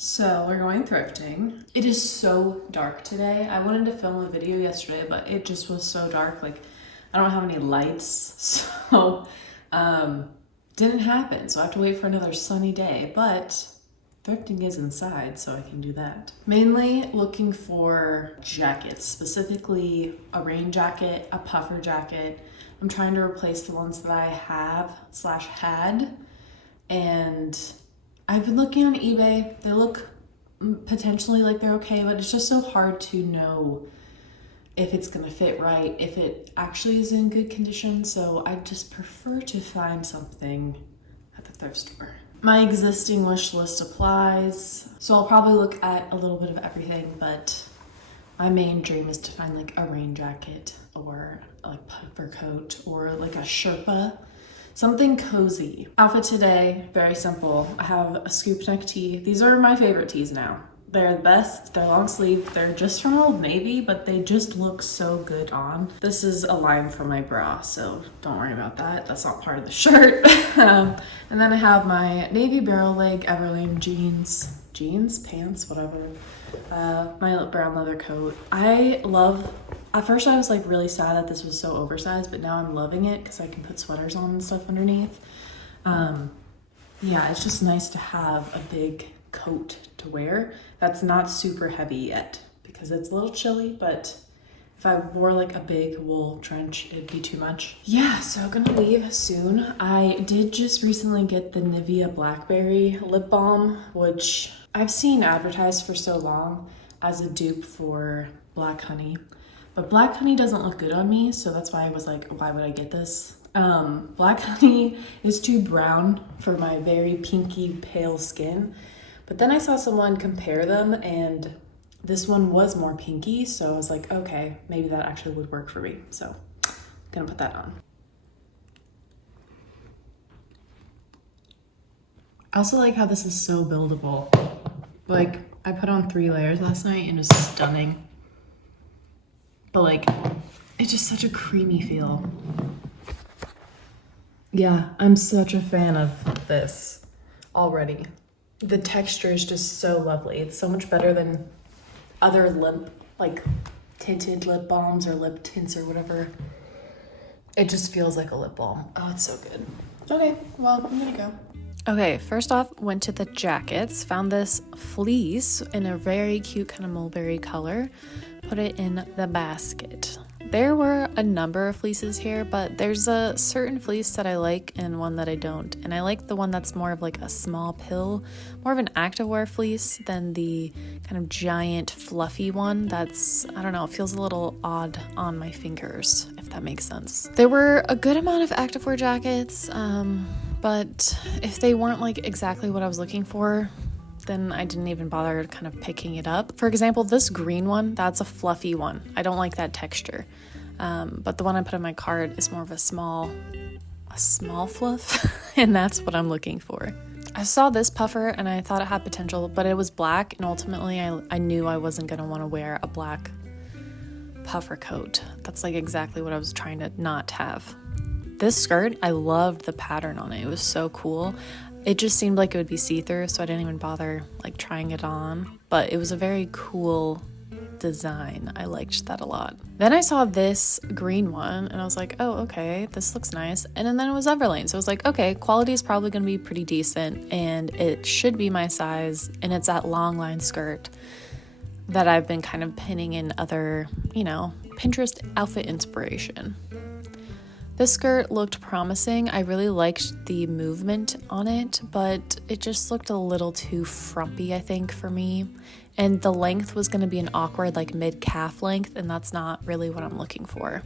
So we're going thrifting. It is so dark today. I wanted to film a video yesterday, but it just was so dark. Like, I don't have any lights, so didn't happen. So I have to wait for another sunny day, but thrifting is inside, so I can do that. Mainly looking for jackets, specifically a rain jacket, a puffer jacket. I'm trying to replace the ones that I have / had, and I've been looking on eBay. They look potentially like they're okay, but it's just so hard to know if it's gonna fit right, if it actually is in good condition. So I just prefer to find something at the thrift store. My existing wish list applies, so I'll probably look at a little bit of everything, but my main dream is to find like a rain jacket or like puffer coat or like a Sherpa. Something cozy. Outfit today, very simple. I have a scoop neck tee. These are my favorite tees now. They're the best, they're long sleeve, they're just from Old Navy, but they just look so good on. This is a line from my bra, so don't worry about that. That's not part of the shirt. And then I have my navy barrel leg Everlane jeans, pants, whatever. My brown leather coat. At first I was like really sad that this was so oversized, but now I'm loving it because I can put sweaters on and stuff underneath. Yeah, it's just nice to have a big coat to wear that's not super heavy yet because it's a little chilly, but if I wore like a big wool trench, it'd be too much. Yeah, so gonna leave soon. I did just recently get the Nivea Blackberry lip balm, which I've seen advertised for so long as a dupe for Black Honey. But Black Honey doesn't look good on me, so that's why I was like, why would I get this? Black Honey is too brown for my very pinky pale skin. But then I saw someone compare them and this one was more pinky, so I was like, okay, maybe that actually would work for me. So I'm gonna put that on. I also like how this is so buildable. Like, I put on 3 layers last night and it was stunning. But like, it's just such a creamy feel. Yeah, I'm such a fan of this already. The texture is just so lovely. It's so much better than other tinted lip balms or lip tints or whatever. It just feels like a lip balm. Oh, it's so good. Okay, well, I'm gonna go. Okay, first off, went to the jackets, found this fleece in a very cute kind of mulberry color, put it in the basket. There were a number of fleeces here, but there's a certain fleece that I like and one that I don't. And I like the one that's more of like a small pill, more of an activewear fleece than the kind of giant fluffy one that's, I don't know, it feels a little odd on my fingers, if that makes sense. There were a good amount of activewear jackets, but if they weren't like exactly what I was looking for, then I didn't even bother kind of picking it up. For example, this green one, that's a fluffy one. I don't like that texture. But the one I put in my cart is more of a small fluff, and that's what I'm looking for. I saw this puffer and I thought it had potential, but it was black, and ultimately I knew I wasn't gonna wanna wear a black puffer coat. That's like exactly what I was trying to not have. This skirt, I loved the pattern on it. It was so cool. It just seemed like it would be see-through, so I didn't even bother like trying it on, but it was a very cool design. I liked that a lot. Then I saw this green one and I was like, oh, okay, this looks nice. And then it was Everlane, so I was like, okay, quality is probably gonna be pretty decent and it should be my size, and it's that long line skirt that I've been kind of pinning in other, Pinterest outfit inspiration. This skirt looked promising. I really liked the movement on it, but it just looked a little too frumpy, I think, for me. And the length was going to be an awkward, like mid-calf length, and that's not really what I'm looking for.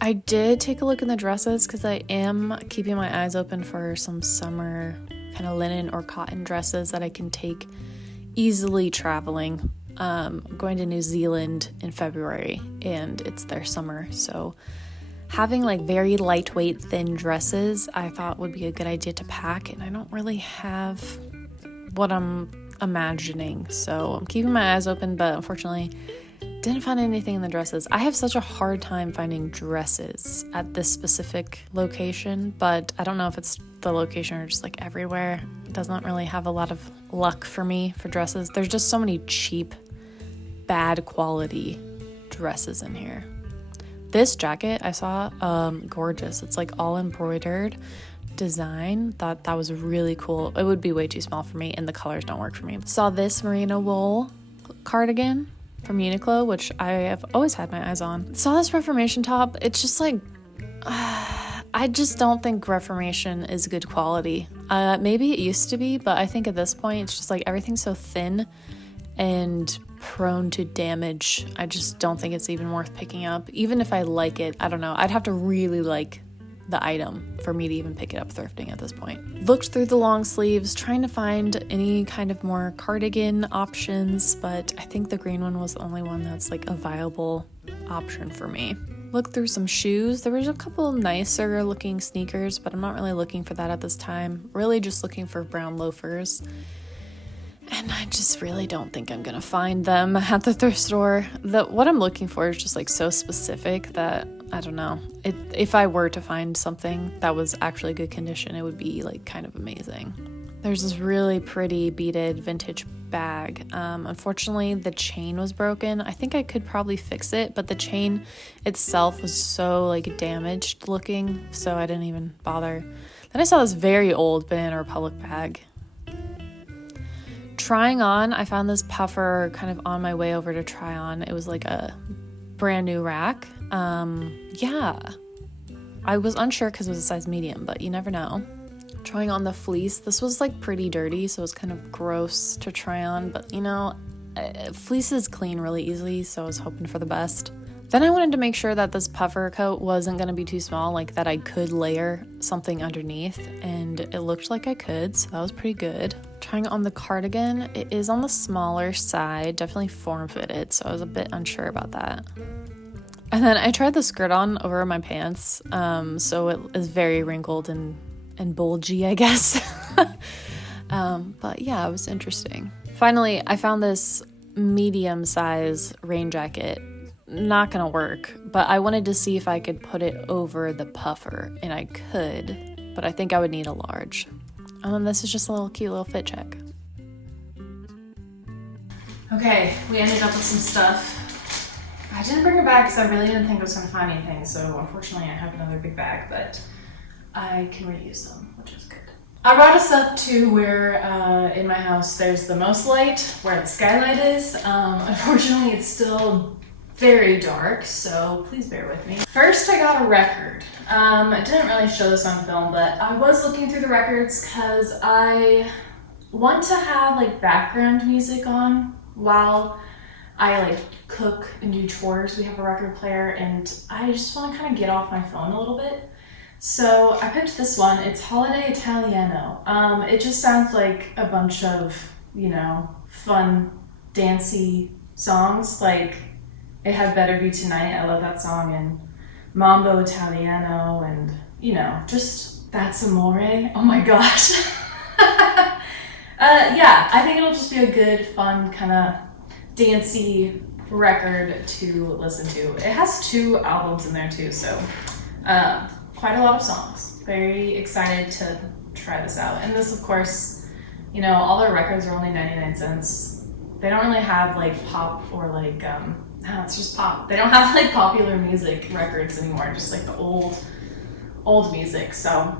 I did take a look in the dresses because I am keeping my eyes open for some summer kind of linen or cotton dresses that I can take easily traveling. I'm going to New Zealand in February, and it's their summer, so having like very lightweight, thin dresses I thought would be a good idea to pack, and I don't really have what I'm imagining, so I'm keeping my eyes open, but unfortunately Didn't find anything in the dresses. I have such a hard time finding dresses at this specific location, but I don't know if it's the location or just like everywhere. It doesn't really have a lot of luck for me for dresses. There's just so many cheap, bad quality dresses in here. This jacket I saw, gorgeous. It's like all embroidered design. Thought that was really cool. It would be way too small for me and the colors don't work for me. Saw this merino wool cardigan from Uniqlo, which I have always had my eyes on. Saw this Reformation top. It's just like, I just don't think Reformation is good quality. Maybe it used to be, but I think at this point, it's just like everything's so thin and prone to damage. I just don't think it's even worth picking up. Even if I like it, I don't know. I'd have to really like the item for me to even pick it up thrifting at this point. Looked through the long sleeves, trying to find any kind of more cardigan options, but I think the green one was the only one that's like a viable option for me. Looked through some shoes. There was a couple nicer looking sneakers, but I'm not really looking for that at this time. Really just looking for brown loafers. And I just really don't think I'm gonna find them at the thrift store. What I'm looking for is just like so specific that I don't know. If I were to find something that was actually good condition, it would be like kind of amazing. There's this really pretty beaded vintage bag. Unfortunately, the chain was broken. I think I could probably fix it, but the chain itself was so like damaged looking, so I didn't even bother. Then I saw this very old Banana Republic bag. Trying on, I found this puffer kind of on my way over to try on. It was like a brand new rack. Yeah, I was unsure because it was a size medium, but you never know. Trying on the fleece. This was like pretty dirty, so it was kind of gross to try on, but you know, fleeces clean really easily, so I was hoping for the best. Then I wanted to make sure that this puffer coat wasn't going to be too small, like that I could layer something underneath, and it looked like I could, so that was pretty good. Trying on the cardigan, it is on the smaller side, definitely form-fitted, so I was a bit unsure about that. And then I tried the skirt on over my pants, so it is very wrinkled and bulgy, I guess. But yeah, it was interesting. Finally, I found this medium size rain jacket. Not gonna work, but I wanted to see if I could put it over the puffer, and I could, but I think I would need a large. And then this is just a little cute little fit check. Okay, we ended up with some stuff. I didn't bring a bag because I really didn't think I was gonna find anything, so unfortunately I have another big bag, but I can reuse them, which is good. I brought us up to where in my house there's the most light, where the skylight is. Unfortunately, it's still very dark, so please bear with me. First, I got a record. I didn't really show this on film, but I was looking through the records because I want to have like background music on while I like cook and do chores. We have a record player, and I just want to kind of get off my phone a little bit. So I picked this one. It's Holiday Italiano. It just sounds like a bunch of, you know, fun, dancey songs. Like, it had Better Be Tonight. I love that song. And Mambo Italiano. And, you know, just That's Amore. Oh my gosh. Yeah, I think it'll just be a good, fun, kind of dancey record to listen to. It has 2 albums in there too, so quite a lot of songs. Very excited to try this out. And this, of course, you know, all their records are only 99 cents. They don't really have like pop or like, no, it's just pop. They don't have like popular music records anymore, just like the old music. So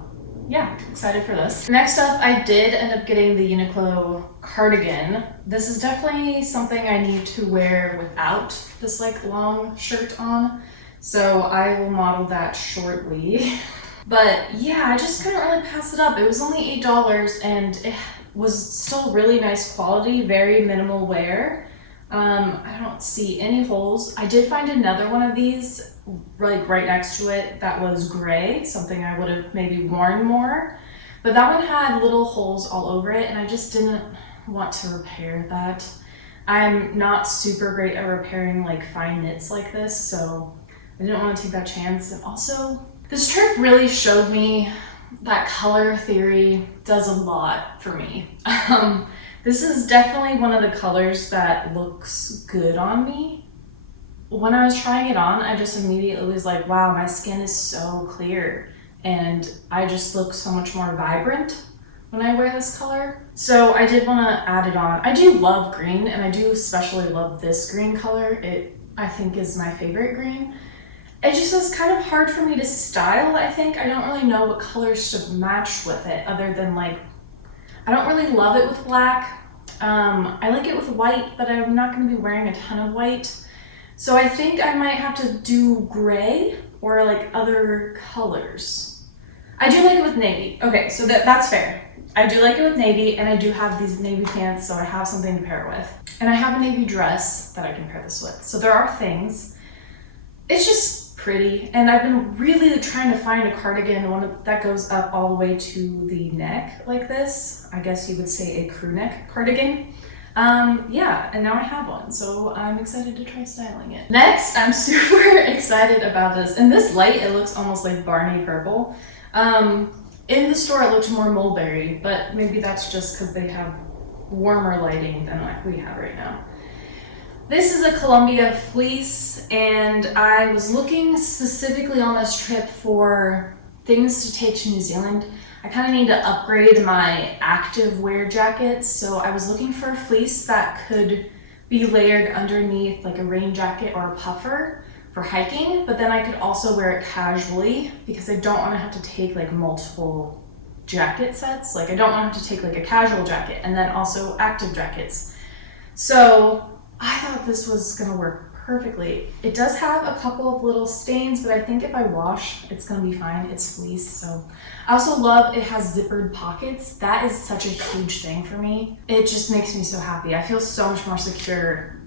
yeah, excited for this. Next up, I did end up getting the Uniqlo cardigan. This is definitely something I need to wear without this like long shirt on. So I will model that shortly. But yeah, I just couldn't really pass it up. It was only $8 and it was still really nice quality, very minimal wear. I don't see any holes. I did find another one of these like right next to it that was gray, something I would have maybe worn more. But that one had little holes all over it, and I just didn't want to repair that. I'm not super great at repairing like fine knits like this, so I didn't want to take that chance. And also, this trip really showed me that color theory does a lot for me. This is definitely one of the colors that looks good on me. when I was trying it on, I just immediately was like, wow, my skin is so clear and I just look so much more vibrant when I wear this color. So I did want to add it on. I do love green, and I do especially love this green color. It, I think, is my favorite green. It just was kind of hard for me to style, I think. I don't really know what colors to match with it other than like, I don't really love it with black. I like it with white, but I'm not going to be wearing a ton of white. So I think I might have to do gray or like other colors. I do like it with navy. Okay, so that's fair. I do like it with navy, and I do have these navy pants, so I have something to pair it with. And I have a navy dress that I can pair this with. So there are things. It's just pretty, and I've been really trying to find a cardigan, one that goes up all the way to the neck like this. I guess you would say a crew neck cardigan. Yeah, and now I have one, so I'm excited to try styling it. Next, I'm super excited about this. In this light, it looks almost like Barney purple. In the store, it looked more mulberry, but maybe that's just because they have warmer lighting than like we have right now. This is a Columbia fleece, and I was looking specifically on this trip for things to take to New Zealand. I kind of need to upgrade my active wear jackets, so I was looking for a fleece that could be layered underneath like a rain jacket or a puffer for hiking, but then I could also wear it casually because I don't want to have to take like multiple jacket sets. Like I don't want to have to take like a casual jacket and then also active jackets. So I thought this was gonna work perfectly. It does have a couple of little stains, but I think if I wash, it's gonna be fine. It's fleece, so. I also love it has zippered pockets. That is such a huge thing for me. It just makes me so happy. I feel so much more secure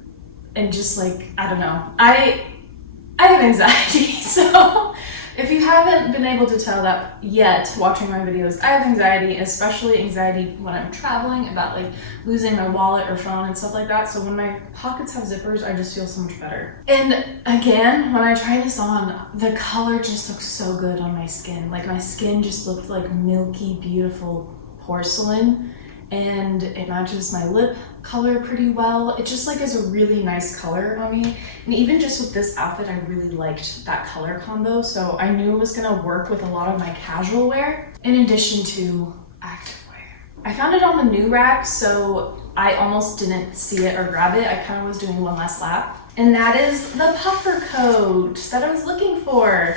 and just like, I don't know. I have anxiety, so if you haven't been able to tell that yet watching my videos, I have anxiety, especially anxiety when I'm traveling about like losing my wallet or phone and stuff like that. So when my pockets have zippers, I just feel so much better. And again, when I tried this on, the color just looked so good on my skin. Like my skin just looked like milky, beautiful porcelain, and it matches my lip color pretty well. It just like is a really nice color on me. And even just with this outfit, I really liked that color combo. So I knew it was gonna work with a lot of my casual wear in addition to active wear. I found it on the new rack, so I almost didn't see it or grab it. I kind of was doing one last lap. And that is the puffer coat that I was looking for.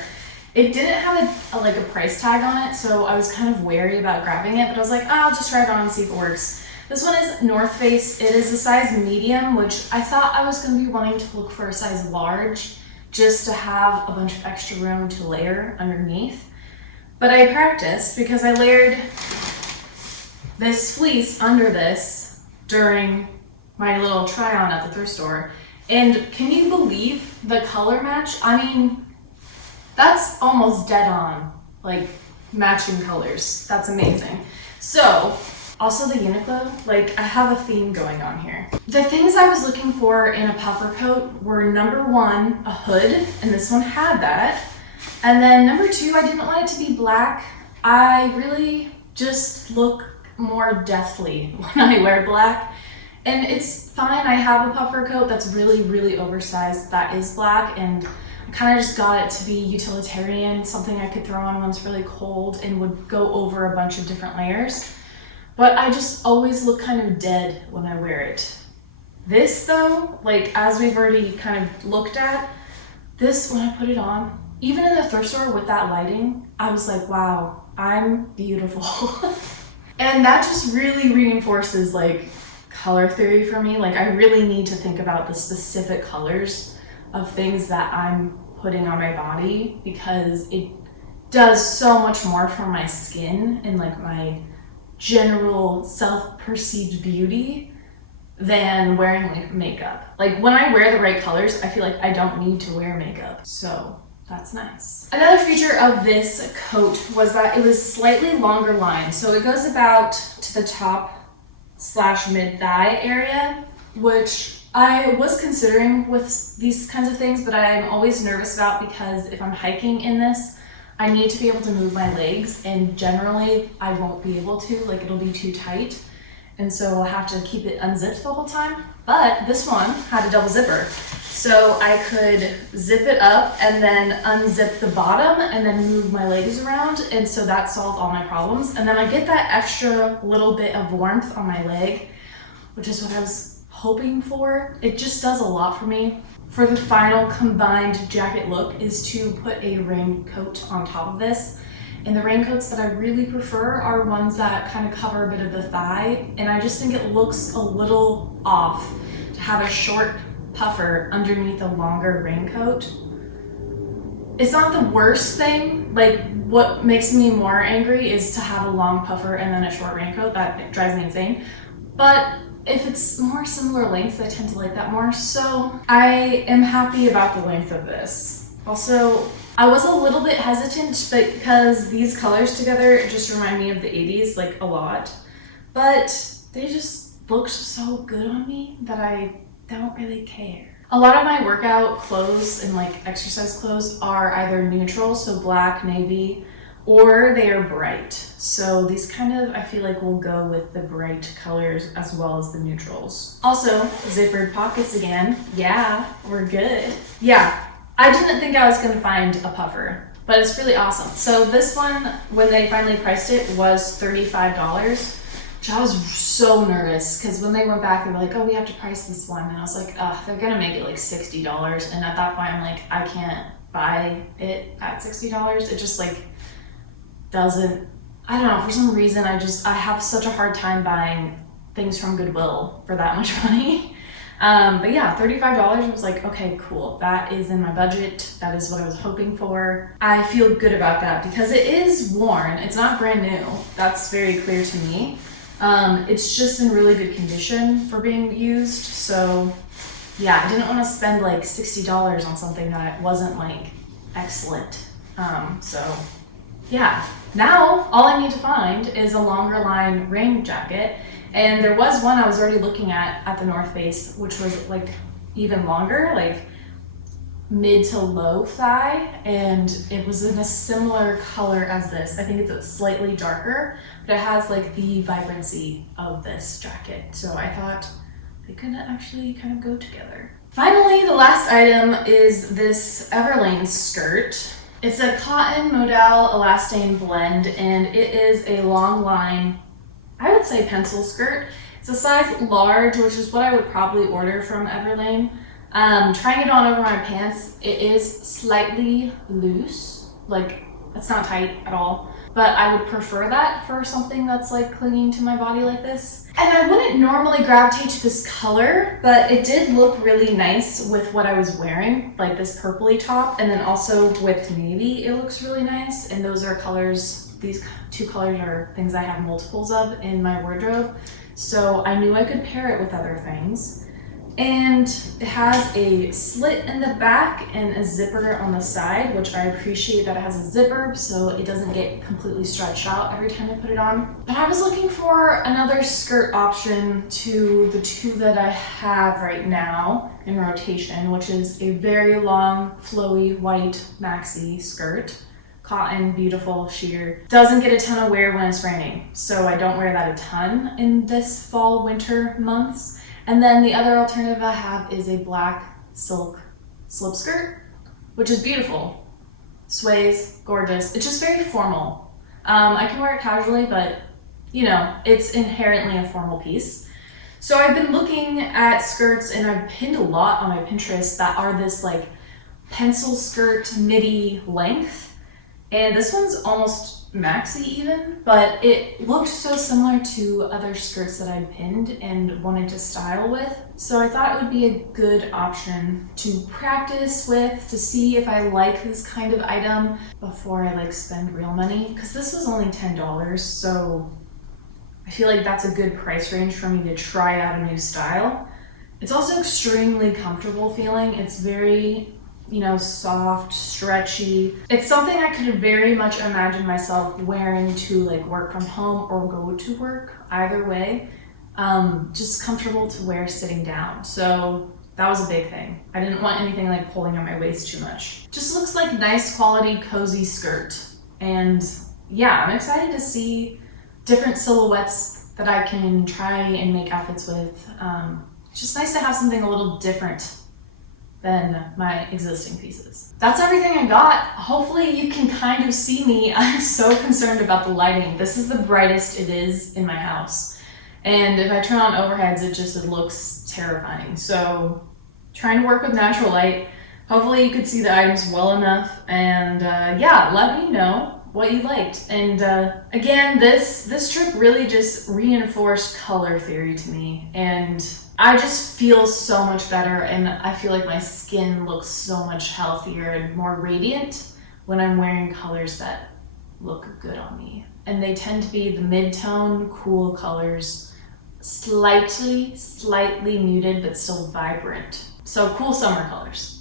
It didn't have a price tag on it, so I was kind of wary about grabbing it, but I was like, oh, I'll just try it on and see if it works. This one is North Face. It is a size medium, which I thought I was going to be wanting to look for a size large just to have a bunch of extra room to layer underneath. But I practiced because I layered this fleece under this during my little try on at the thrift store. And can you believe the color match? I mean, that's almost dead on, like matching colors. That's amazing. So, also the Uniqlo, like I have a theme going on here. The things I was looking for in a puffer coat were number one, a hood, and this one had that. And then number two, I didn't want it to be black. I really just look more deathly when I wear black. And it's fine, I have a puffer coat that's really, really oversized that is black, and I kind of just got it to be utilitarian, something I could throw on when it's really cold and would go over a bunch of different layers. But I just always look kind of dead when I wear it. This though, like as we've already kind of looked at, this, when I put it on, even in the thrift store with that lighting, I was like, wow, I'm beautiful. And that just really reinforces like color theory for me. Like I really need to think about the specific colors of things that I'm putting on my body, because it does so much more for my skin and like my general self-perceived beauty than wearing like makeup. Like when I wear the right colors, I feel like I don't need to wear makeup. So that's nice. Another feature of this coat was that it was slightly longer line. So it goes about to the top / mid-thigh area, which I was considering with these kinds of things, but I'm always nervous about, because if I'm hiking in this, I need to be able to move my legs, and generally I won't be able to, like it'll be too tight. And so I'll have to keep it unzipped the whole time. But this one had a double zipper. So I could zip it up and then unzip the bottom and then move my legs around. And so that solved all my problems. And then I get that extra little bit of warmth on my leg, which is what I was hoping for. It just does a lot for me. For the final combined jacket look is to put a raincoat on top of this. And the raincoats that I really prefer are ones that kind of cover a bit of the thigh. And I just think it looks a little off to have a short puffer underneath a longer raincoat. It's not the worst thing. Like, what makes me more angry is to have a long puffer and then a short raincoat. That drives me insane. But if it's more similar lengths, I tend to like that more. So I am happy about the length of this. Also, I was a little bit hesitant because these colors together just remind me of the 80s, like, a lot. But they just looked so good on me that I don't really care. A lot of my workout clothes and like exercise clothes are either neutral, so black, navy, or they are bright. So these kind of, I feel like, will go with the bright colors as well as the neutrals. Also, zippered pockets again. Yeah, we're good. Yeah, I didn't think I was gonna find a puffer, but it's really awesome. So this one, when they finally priced it, was $35. Which I was so nervous because when they went back, they were like, oh, we have to price this one. And I was like, they're going to make it like $60. And at that point, I'm like, I can't buy it at $60. It just like doesn't, I don't know, for some reason, I have such a hard time buying things from Goodwill for that much money. But yeah, $35 was like, okay, cool. That is in my budget. That is what I was hoping for. I feel good about that because it is worn. It's not brand new. That's very clear to me. It's just in really good condition for being used. So yeah, I didn't want to spend like $60 on something that wasn't like excellent. So yeah, now all I need to find is a longer line rain jacket. And there was one I was already looking at the North Face, which was like even longer, like mid to low thigh, and it was in a similar color as this. I think it's a slightly darker, but it has like the vibrancy of this jacket. So I thought they could actually kind of go together. Finally, the last item is this Everlane skirt. It's a cotton modal elastane blend, and it is a long line, I would say pencil skirt. It's a size large, which is what I would probably order from Everlane. Trying it on over my pants, it is slightly loose, like it's not tight at all, but I would prefer that for something that's like clinging to my body like this. And I wouldn't normally gravitate to this color, but it did look really nice with what I was wearing, like this purpley top, and then also with navy, it looks really nice. And those are colors, these two colors are things I have multiples of in my wardrobe. So I knew I could pair it with other things. And it has a slit in the back and a zipper on the side, which I appreciate that it has a zipper so it doesn't get completely stretched out every time I put it on. But I was looking for another skirt option to the two that I have right now in rotation, which is a very long, flowy white maxi skirt. Cotton, beautiful, sheer. Doesn't get a ton of wear when it's raining, so I don't wear that a ton in this fall, winter months. And then the other alternative I have is a black silk slip skirt, which is beautiful. Sways, gorgeous. It's just very formal. I can wear it casually, but you know, it's inherently a formal piece. So I've been looking at skirts and I've pinned a lot on my Pinterest that are this like pencil skirt midi length. And this one's almost maxi even, but it looked so similar to other skirts that I pinned and wanted to style with. So I thought it would be a good option to practice with, to see if I like this kind of item before I like spend real money. Because this was only $10, so I feel like that's a good price range for me to try out a new style. It's also extremely comfortable feeling. It's very, you know, soft, stretchy. It's something I could very much imagine myself wearing to like work from home or go to work, either way. Just comfortable to wear sitting down. So that was a big thing. I didn't want anything like pulling on my waist too much. Just looks like nice quality, cozy skirt. And yeah, I'm excited to see different silhouettes that I can try and make outfits with. It's just nice to have something a little different than my existing pieces. That's everything I got. Hopefully you can kind of see me. I'm so concerned about the lighting. This is the brightest it is in my house. And if I turn on overheads, it looks terrifying. So trying to work with natural light. Hopefully you could see the items well enough. And yeah, let me know what you liked. And again, this trip really just reinforced color theory to me. And I just feel so much better, and I feel like my skin looks so much healthier and more radiant when I'm wearing colors that look good on me. And they tend to be the mid-tone, cool colors, slightly muted, but still vibrant. So cool summer colors.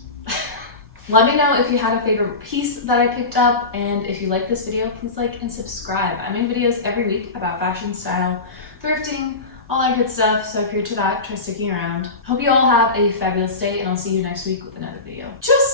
Let me know if you had a favorite piece that I picked up, and if you like this video, please like and subscribe. I make videos every week about fashion, style, thrifting, all that good stuff. So if you're into that, try sticking around. Hope you all have a fabulous day, and I'll see you next week with another video. Tschüss!